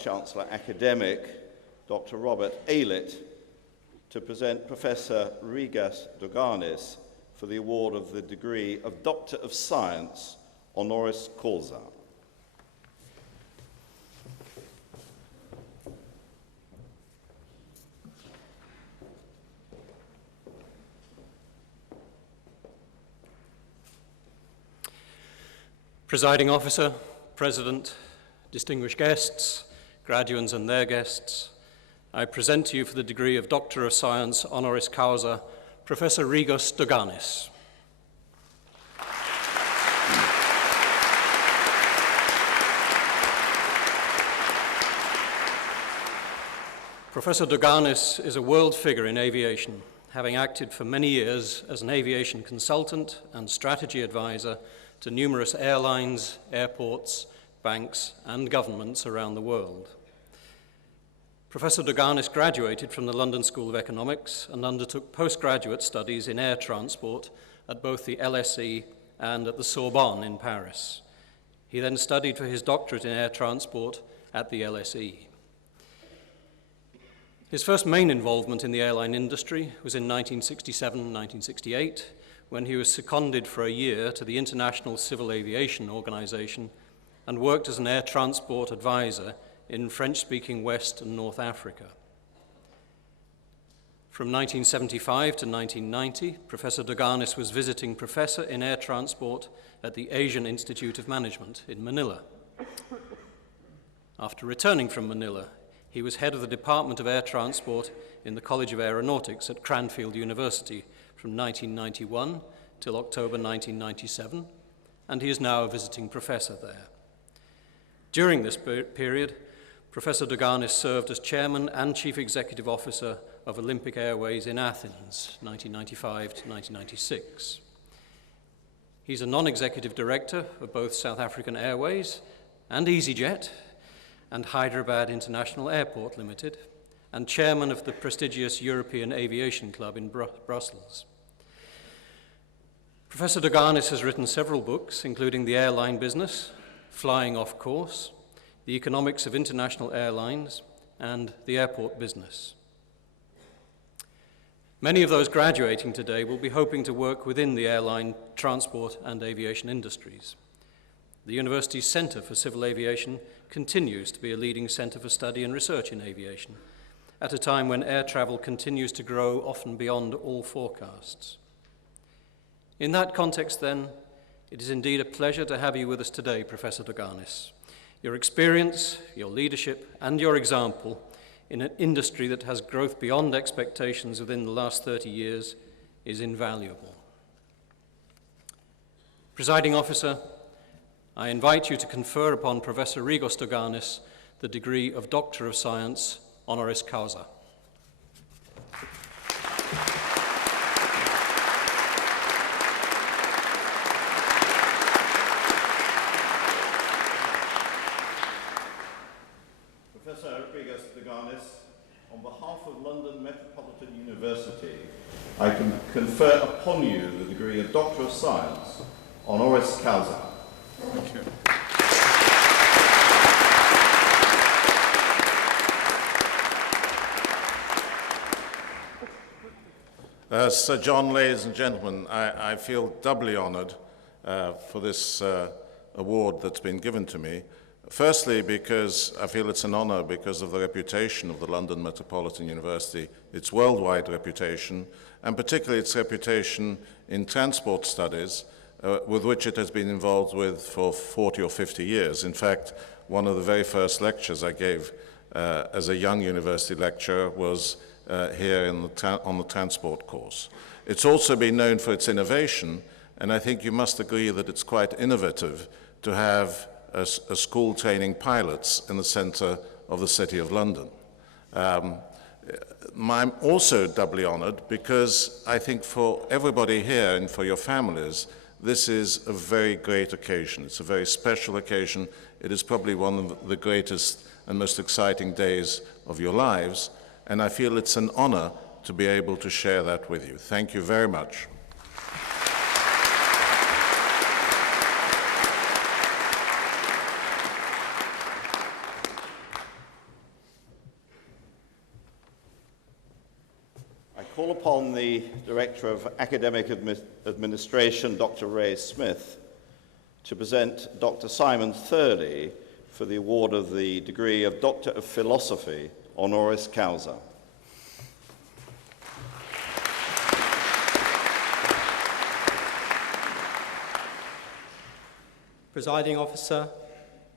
Vice-Chancellor Academic, Dr. Robert Aylett, to present Professor Rigas Doganis for the award of the degree of Doctor of Science, honoris causa. Presiding Officer, President, distinguished guests, graduands and their guests, I present to you for the degree of Doctor of Science, honoris causa, Professor Rigas Doganis. Professor Doganis is a world figure in aviation, having acted for many years as an aviation consultant and strategy advisor to numerous airlines, airports, banks, and governments around the world. Professor Doganis graduated from the London School of Economics and undertook postgraduate studies in air transport at both the LSE and at the Sorbonne in Paris. He then studied for his doctorate in air transport at the LSE. His first main involvement in the airline industry was in 1967-1968, when he was seconded for a year to the International Civil Aviation Organization and worked as an air transport advisor in French-speaking West and North Africa. From 1975 to 1990, Professor Doganis was visiting professor in air transport at the Asian Institute of Management in Manila. After returning from Manila, he was head of the Department of Air Transport in the College of Aeronautics at Cranfield University from 1991 till October 1997, and he is now a visiting professor there. During this period, Professor Doganis served as chairman and chief executive officer of Olympic Airways in Athens, 1995 to 1996. He's a non-executive director of both South African Airways and EasyJet and Hyderabad International Airport Limited, and chairman of the prestigious European Aviation Club in Brussels. Professor Doganis has written several books, including The Airline Business, Flying Off Course, The Economics of International Airlines, and The Airport Business. Many of those graduating today will be hoping to work within the airline, transport, and aviation industries. The university's Centre for Civil Aviation continues to be a leading centre for study and research in aviation, at a time when air travel continues to grow often beyond all forecasts. In that context, then, it is indeed a pleasure to have you with us today, Professor Doganis. Your experience, your leadership, and your example in an industry that has growth beyond expectations within the last 30 years is invaluable. Presiding Officer, I invite you to confer upon Professor Rigas Doganis the degree of Doctor of Science, honoris causa. Professor Rigas Doganis, on behalf of London Metropolitan University, I can confer upon you the degree of Doctor of Science, honoris causa. Thank you. Sir John, ladies and gentlemen, I feel doubly honoured for this award that's been given to me. Firstly, because I feel it's an honour because of the reputation of the London Metropolitan University, its worldwide reputation, and particularly its reputation in transport studies, with which it has been involved with for 40 or 50 years. In fact, one of the very first lectures I gave as a young university lecturer was here on the transport course. It's also been known for its innovation, and I think you must agree that it's quite innovative to have a school training pilots in the centre of the City of London. I'm also doubly honoured because I think for everybody here and for your families, this is a very great occasion. It's a very special occasion. It is probably one of the greatest and most exciting days of your lives, and I feel it's an honour to be able to share that with you. Thank you very much. call upon the Director of Academic Administration, Dr. Ray Smith, to present Dr. Simon Thurley for the award of the degree of Doctor of Philosophy, honoris causa. Presiding Officer,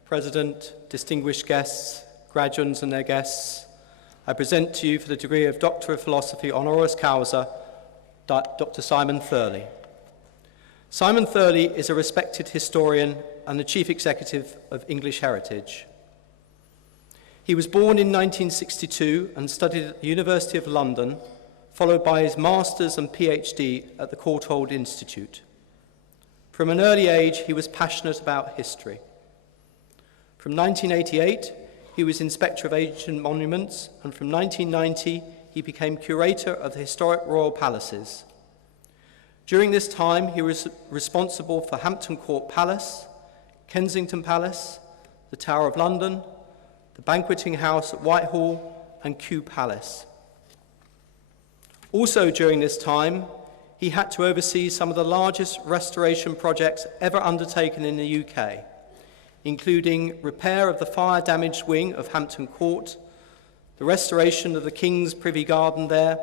President, distinguished guests, graduates and their guests, I present to you for the degree of Doctor of Philosophy honoris causa, Dr. Simon Thurley. Simon Thurley is a respected historian and the Chief Executive of English Heritage. He was born in 1962 and studied at the University of London, followed by his Master's and PhD at the Courtauld Institute. From an early age, he was passionate about history. From 1988, he was Inspector of Ancient Monuments, and from 1990, he became Curator of the Historic Royal Palaces. During this time, he was responsible for Hampton Court Palace, Kensington Palace, the Tower of London, the Banqueting House at Whitehall, and Kew Palace. Also during this time, he had to oversee some of the largest restoration projects ever undertaken in the UK, including repair of the fire-damaged wing of Hampton Court, the restoration of the King's Privy Garden there,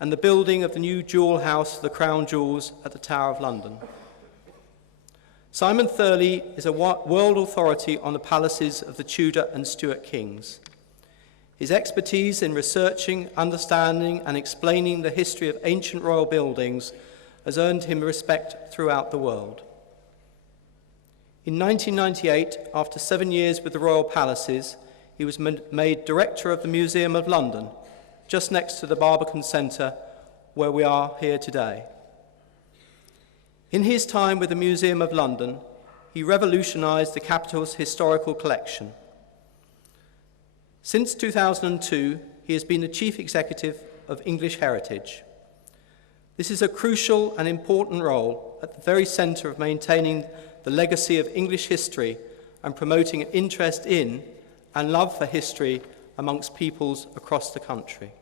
and the building of the new jewel house for the Crown Jewels at the Tower of London. Simon Thurley is a world authority on the palaces of the Tudor and Stuart kings. His expertise in researching, understanding, and explaining the history of ancient royal buildings has earned him respect throughout the world. In 1998, after 7 years with the royal palaces, he was made Director of the Museum of London, just next to the Barbican Centre, where we are here today. In his time with the Museum of London, he revolutionised the capital's historical collection. Since 2002, he has been the Chief Executive of English Heritage. This is a crucial and important role at the very centre of maintaining the legacy of English history and promoting an interest in and love for history amongst peoples across the country.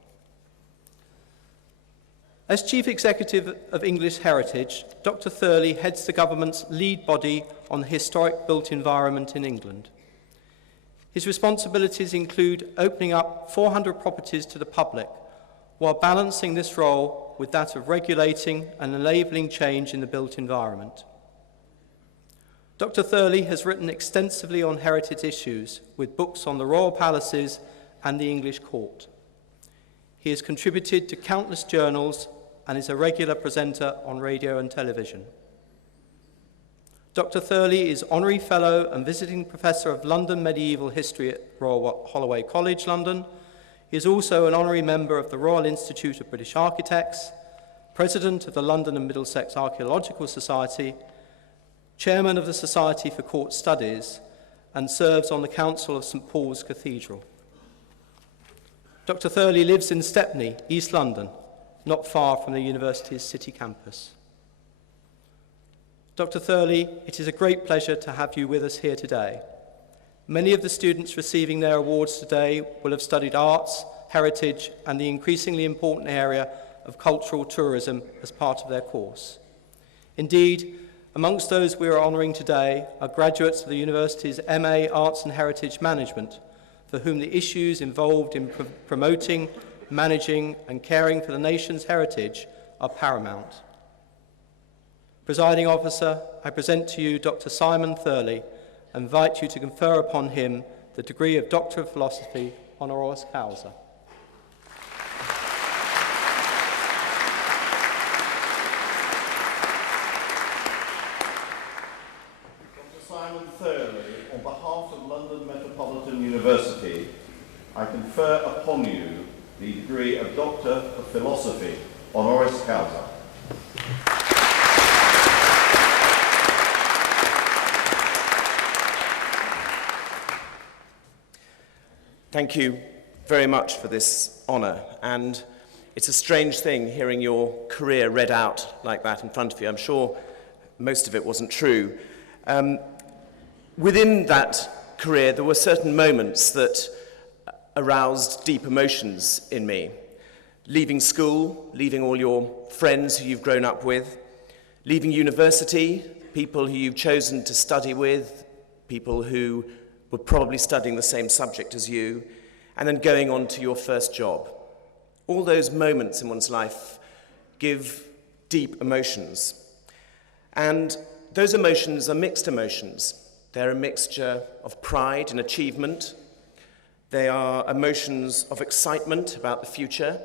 As Chief Executive of English Heritage, Dr. Thurley heads the government's lead body on the historic built environment in England. His responsibilities include opening up 400 properties to the public, while balancing this role with that of regulating and enabling change in the built environment. Dr. Thurley has written extensively on heritage issues, with books on the royal palaces and the English court. He has contributed to countless journals and is a regular presenter on radio and television. Dr. Thurley is Honorary Fellow and Visiting Professor of London Medieval History at Royal Holloway College, London. He is also an Honorary Member of the Royal Institute of British Architects, President of the London and Middlesex Archaeological Society, Chairman of the Society for Court Studies, and serves on the Council of St Paul's Cathedral. Dr. Thurley lives in Stepney, East London, not far from the university's city campus. Dr. Thurley, it is a great pleasure to have you with us here today. Many of the students receiving their awards today will have studied arts, heritage, and the increasingly important area of cultural tourism as part of their course. Indeed, amongst those we are honouring today are graduates of the university's MA Arts and Heritage Management, for whom the issues involved in promoting, managing, and caring for the nation's heritage are paramount. Presiding Officer, I present to you Dr. Simon Thurley and invite you to confer upon him the degree of Doctor of Philosophy honoris causa. Dr. Simon Thurley, on behalf of London Metropolitan University, I confer upon you the degree of Doctor of Philosophy honoris causa. Thank you very much for this honour, and it's a strange thing hearing your career read out like that in front of you. I'm sure most of it wasn't true. Within that career, there were certain moments that aroused deep emotions in me. leaving school, leaving all your friends who you've grown up with, leaving university, people who you've chosen to study with, people who were probably studying the same subject as you, and then going on to your first job. All those moments in one's life give deep emotions. And those emotions are mixed emotions. They're a mixture of pride and achievement. They are emotions of excitement about the future.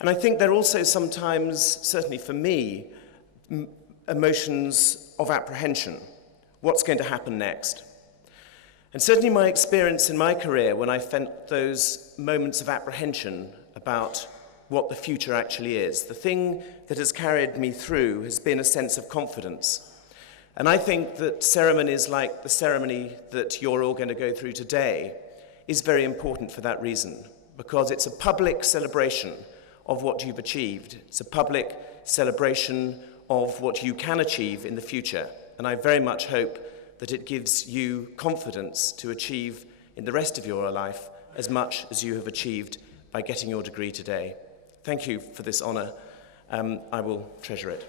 And I think they're also sometimes, certainly for me, emotions of apprehension. What's going to happen next? And certainly my experience in my career when I felt those moments of apprehension about what the future actually is, the thing that has carried me through has been a sense of confidence. And I think that ceremonies like the ceremony that you're all going to go through today is very important for that reason, because it's a public celebration of what you've achieved. It's a public celebration of what you can achieve in the future. And I very much hope that it gives you confidence to achieve in the rest of your life as much as you have achieved by getting your degree today. Thank you for this honour. I will treasure it.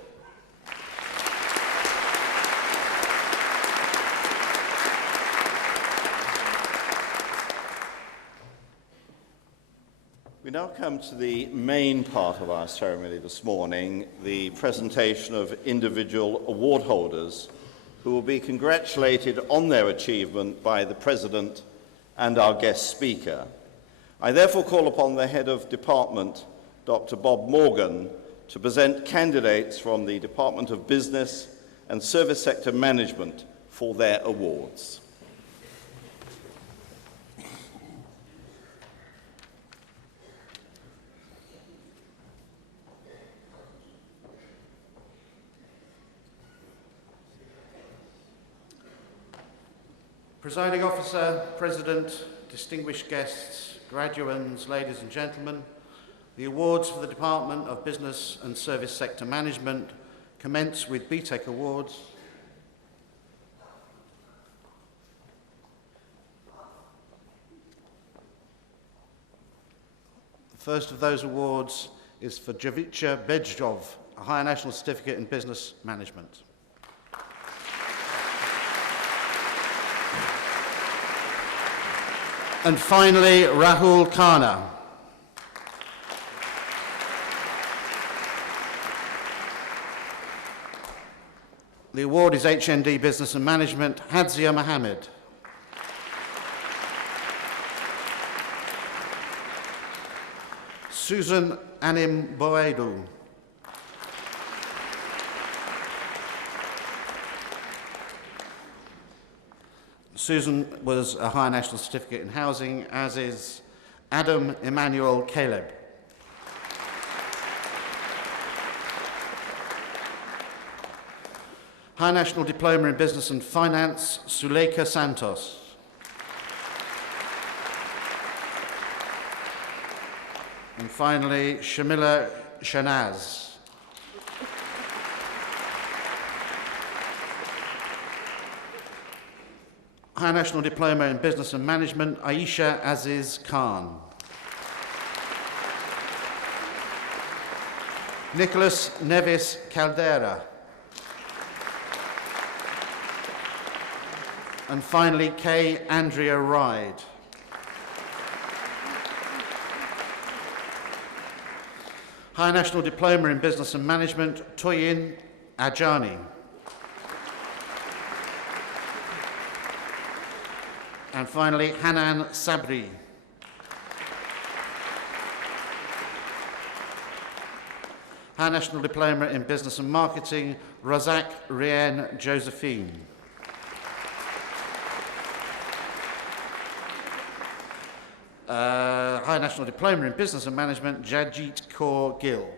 We now come to the main part of our ceremony this morning, the presentation of individual award holders who will be congratulated on their achievement by the President and our guest speaker. I therefore call upon the Head of Department, Dr. Bob Morgan, to present candidates from the Department of Business and Service Sector Management for their awards. Presiding Officer, President, distinguished guests, graduands, ladies and gentlemen, the awards for the Department of Business and Service Sector Management commence with BTEC Awards. The first of those awards is for Javicia Bejjov, a Higher National Certificate in Business Management. And finally, Rahul Khanna. The award is HND Business and Management, Hadzia Mohammed. Susan Anim Boedu. Susan was a Higher National Certificate in Housing, as is Adam Emmanuel Caleb. Higher National Diploma in Business and Finance, Suleika Santos. And finally, Shamila Shanaz. Higher National Diploma in Business and Management, Aisha Aziz Khan. Nicholas Nevis Caldera. And finally, Kay Andrea Ride. Higher National Diploma in Business and Management, Toyin Ajani. And finally, Hanan Sabri. Higher National Diploma in Business and Marketing, Razak Rien Josephine. Higher National Diploma in Business and Management, Jajit Kaur Gill.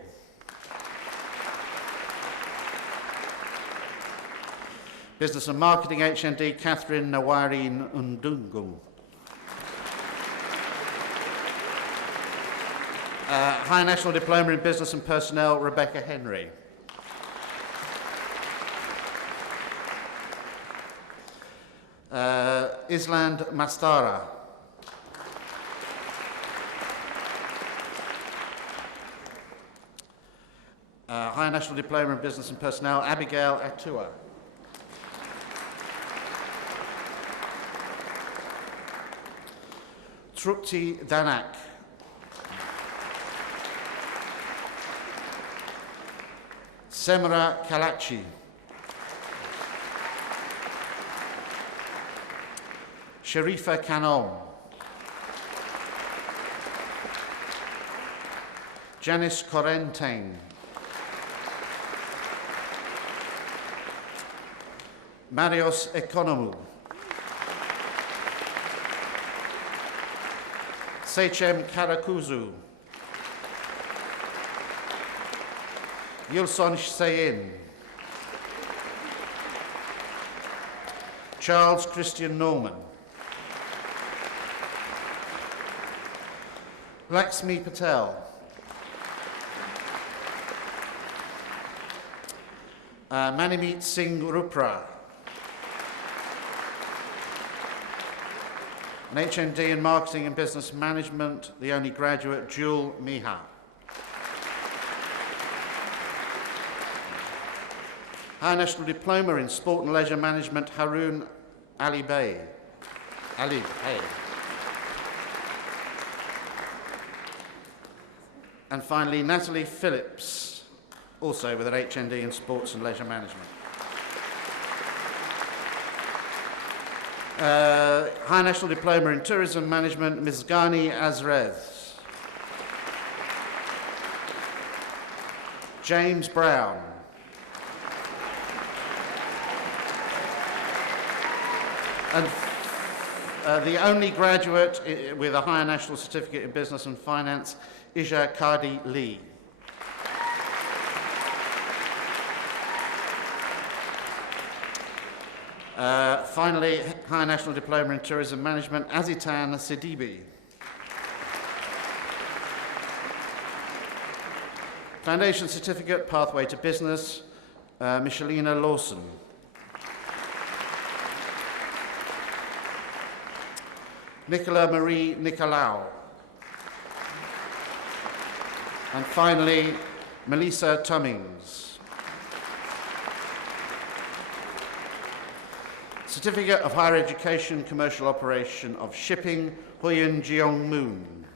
Business and Marketing, HND, Catherine Nawarine Undungu. Higher National Diploma in Business and Personnel, Rebecca Henry. Island Mastara. Higher National Diploma in Business and Personnel, Abigail Atua. Trupti Danak. Semra Kalachi. Sharifa Kanom. Janice Corentain. Marios Ekonomou. Sechem Karakuzu. Yilson Seyin. Charles Christian Norman. Laxmi Patel. Manimeet Singh Rupra. An HND in Marketing and Business Management, the only graduate, Jewel Miha. Higher National Diploma in Sport and Leisure Management, Haroon Ali Bey. Ali Bey. And finally, Natalie Phillips, also with an HND in Sports and Leisure Management. Higher National Diploma in Tourism Management, Ms. Ghani Azrez. James Brown. And the only graduate with a Higher National Certificate in Business and Finance, Isha Kadi Lee. Finally, Higher National Diploma in Tourism Management, Azitan Sidibi. Foundation Certificate, Pathway to Business, Michelina Lawson. Nicola Marie Nicolau. And finally, Melissa Tummings. Certificate of Higher Education, Commercial Operation of Shipping, Huyen Jeong Moon.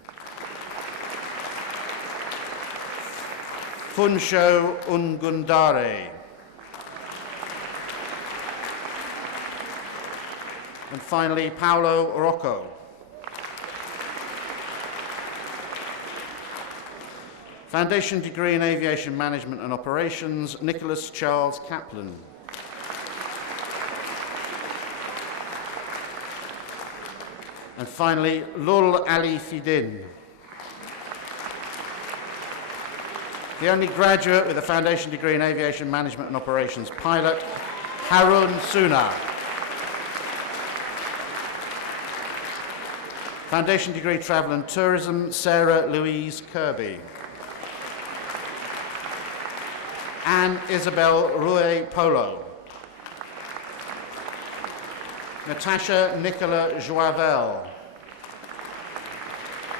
Funsho Ungundare. And finally, Paolo Rocco. Foundation degree in Aviation Management and Operations, Nicholas Charles Kaplan. And finally, Lul Ali Fidin. The only graduate with a foundation degree in Aviation Management and Operations, Pilot, Harun Suna. Foundation degree Travel and Tourism, Sarah Louise Kirby. Anne Isabel Rue Polo. Natasha Nicola Joavel.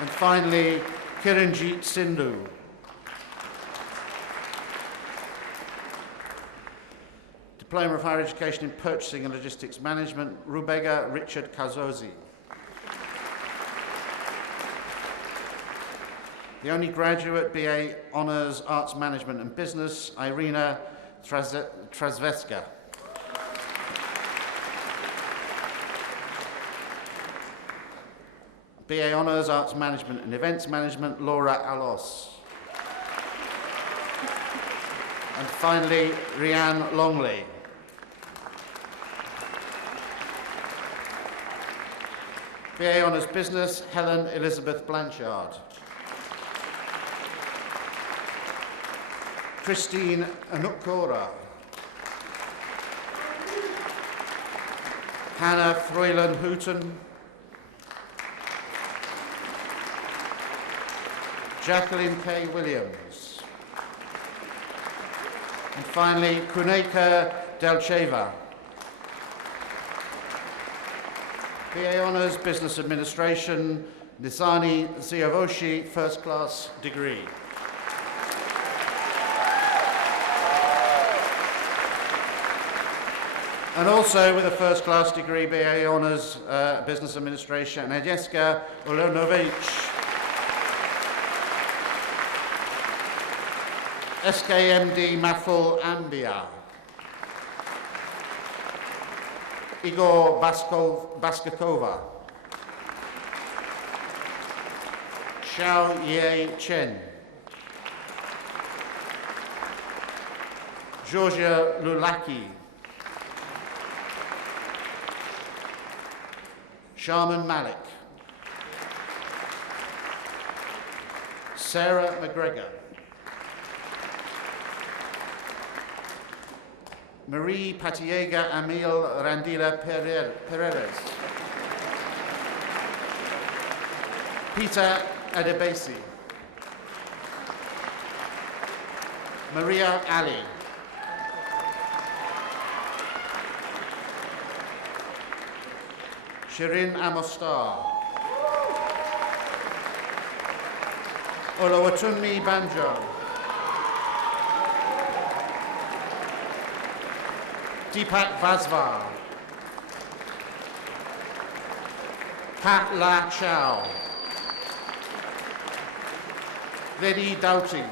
And finally, Kiranjit Sindhu. Diploma of Higher Education in Purchasing and Logistics Management, Rubega Richard Kazozi. The only graduate, BA Honours Arts Management and Business, Irina Trasveska. BA Honours Arts Management and Events Management, Laura Alos. And finally, Rianne Longley. BA Honours Business, Helen Elizabeth Blanchard. Christine Anukora. Hannah Froylan Hooton. Jacqueline K. Williams. And finally, Kuneka Delcheva. BA Honours Business Administration, Nisani Ziavoshi, first class degree. And also with a first-class degree, BA Honours, Business Administration, Agnieszka Olonovich. SKMD Maful Ambia. Igor Baskakova. Xiao Ye Chen. Georgia Lulaki. Sharman Malik. Sarah McGregor. Marie Patiega Emil Randila Perez. Peter Adebisi. Maria Ali. Shirin Amostar. Oluwatunmi Banjo. Deepak Vasvar. Pat La Chow. Ledi Doughty.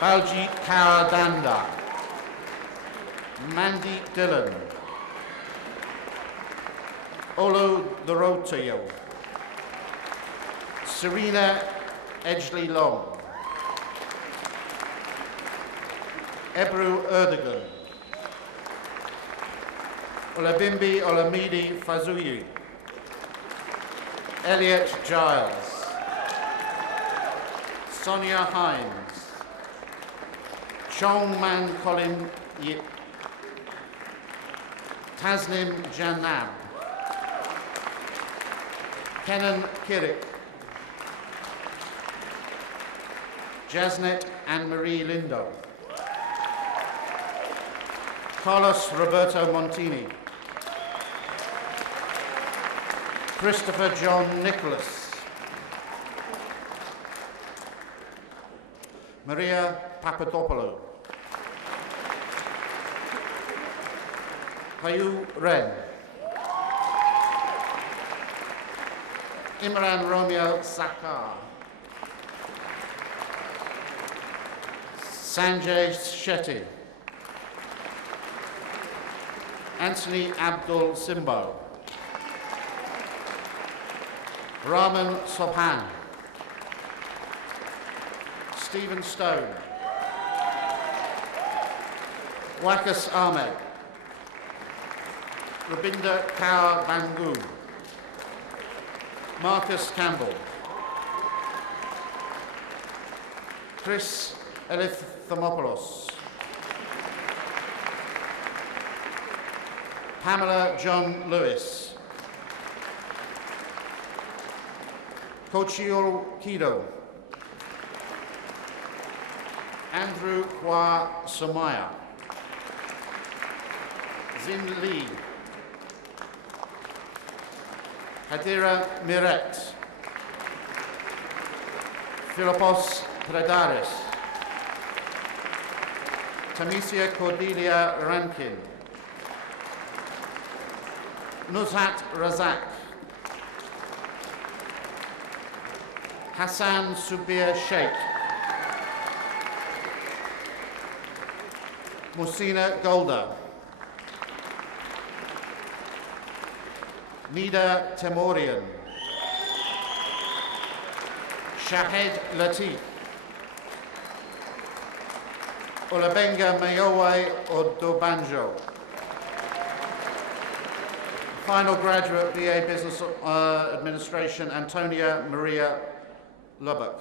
Baljit Kaur Danda. Mandeep Dillon. Olu Dorotayo. Serena Edgley Long. Ebru Erdogan. Olabimbi Olamidi Fazuyi. Elliot Giles. Sonia Hines. Chong Man Colin Yip. Tasnim Janab. Kenan Kirik. Jasnet Anne-Marie Lindo. Carlos Roberto Montini. Christopher John Nicholas. Maria Papadopoulou. Hayu Ren. Imran Romeo Sakar. Sanjay Shetty. Anthony Abdul Simbo. Raman Sobhan. Stephen Stone. Wakas Ahmed. Rabinda Kaur Bangu. Marcus Campbell. Chris Elithamopoulos. Pamela John Lewis. Kochio Kido. Andrew Kwa Somaya. Zin Lee. Hadira Miret. Philippos Predaris. Tamisia Cordelia Rankin. Nuzhat Razak. Hassan Subir Sheikh. Musina Golda. Nida Temorian. Shahed Latif. Olabenga Mayowe Odobanjo. Final graduate, BA Business Administration, Antonia Maria Lubbock.